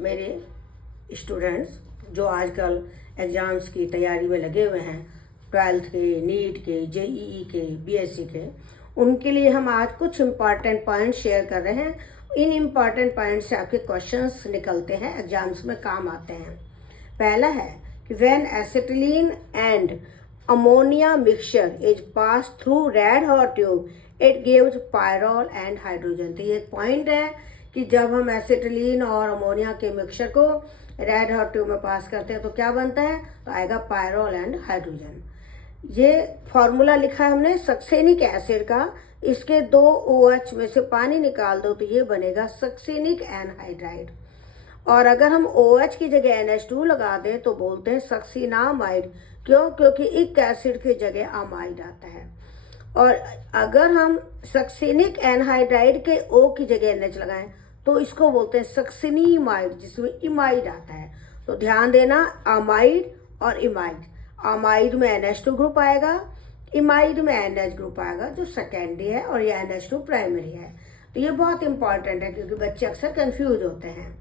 मेरे स्टूडेंट्स जो आजकल एग्ज़ाम्स की तैयारी में लगे हुए हैं, 12th के, नीट के, जेईई के, बीएससी के, उनके लिए हम आज कुछ इम्पॉर्टेंट पॉइंट शेयर कर रहे हैं। इन इम्पॉर्टेंट पॉइंट से आपके क्वेश्चंस निकलते हैं, एग्जाम्स में काम आते हैं। पहला है कि when acetylene and ammonia mixture is pass through red hot tube it gives pyrrole and hydrogen. तो ये पॉइंट है कि जब हम एसिटिलीन और अमोनिया के मिक्सचर को रेड हॉट ट्यूब में पास करते हैं तो क्या बनता है, तो आएगा पायरोल एंड हाइड्रोजन। ये फॉर्मूला लिखा है हमने सक्सेनिक एसिड का, इसके 2 OH में से पानी निकाल दो तो ये बनेगा सक्सेनिक एनहाइड्राइड। और अगर हम OH की जगह NH2 लगा दें तो बोलते हैं सक्सिनामाइड। क्यों? क्योंकि इक एसिड की जगह अमाइड आता है। और अगर हम सक्सेनिक एनहाइड्राइड के O की जगह NH लगाएं तो इसको बोलते हैं सक्सिनीमाइड, जिसमें इमाइड आता है। तो ध्यान देना, अमाइड और इमाइड। अमाइड में NH2 ग्रुप आएगा, इमाइड में NH ग्रुप आएगा जो सेकेंडरी है, और ये NH2 प्राइमरी है। तो ये बहुत इंपॉर्टेंट है क्योंकि बच्चे अक्सर कंफ्यूज होते हैं।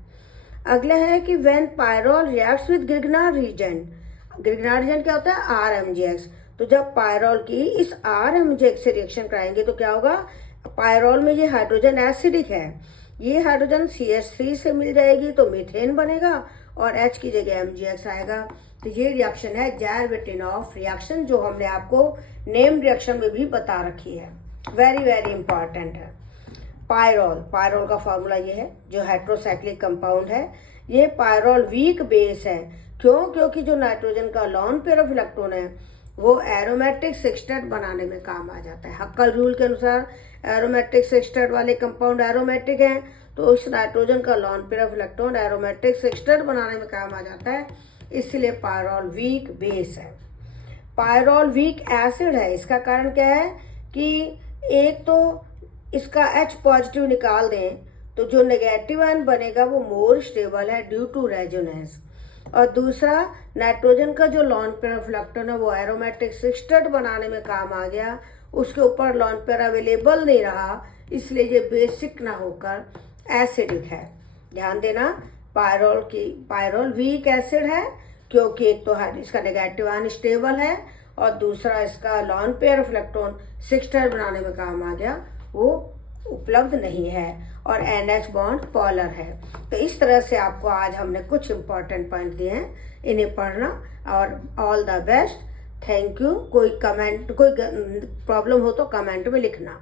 अगला है कि when pyrrole reacts with Grignard reason. Grignard reason क्या होता है? RMGX। तो जब पायरोल की इस RMGX से रिएक्शन कराएंगे तो क्या होगा, पायरोल में ये हाइड्रोजन एसिडिक है, ये हाइड्रोजन CH3 से मिल जाएगी तो मीथेन बनेगा और H की जगह MgX आएगा। तो ये रिएक्शन है ज़ैर-विटिनॉफ रिएक्शन, जो हमने आपको नेम रिएक्शन में भी बता रखी है। वेरी वेरी इंपॉर्टेंट है। पायरोल का फॉर्मूला ये है, जो हेट्रोसाइक्लिक कंपाउंड है। ये पायरोल वीक बेस है। क्यों? क्योंकि जो नाइट्रोजन का लॉन पेयर ऑफ इलेक्ट्रॉन है वो एरोमेटिक सेक्सटेट बनाने में काम आ जाता है। हक्कल रूल के अनुसार एरोमेटिक सेक्सटेट वाले कंपाउंड एरोमेटिक हैं, तो इस नाइट्रोजन का lone pair of electron aromatic sextet बनाने में काम आ जाता है, इसलिए पायरोल वीक बेस है। पायरोल वीक एसिड है। इसका कारण क्या है कि एक तो इसका H पॉजिटिव निकाल दें तो जो नेगेटिव आयन बनेगा वो मोर स्टेबल है ड्यू टू रेजोनेंस, और दूसरा नाइट्रोजन का जो लॉन पेयर ऑफ इलेक्ट्रॉन है वो एरोमेटिक सेक्सटेट बनाने में काम आ गया, उसके ऊपर लॉन पेयर अवेलेबल नहीं रहा, इसलिए ये बेसिक ना होकर एसिडिक है। ध्यान देना, पायरोल वीक एसिड है क्योंकि एक तो इसका नेगेटिव आयन स्टेबल है और दूसरा इसका lone pair of electron sextet बनाने में काम आ गया, वो उपलब्ध नहीं है, और NH बॉन्ड पोलर है। तो इस तरह से आपको आज हमने कुछ इंपॉर्टेंट पॉइंट दिए हैं, इन्हें पढ़ना और all the best. Thank you. कोई प्रॉब्लम हो तो कमेंट में लिखना।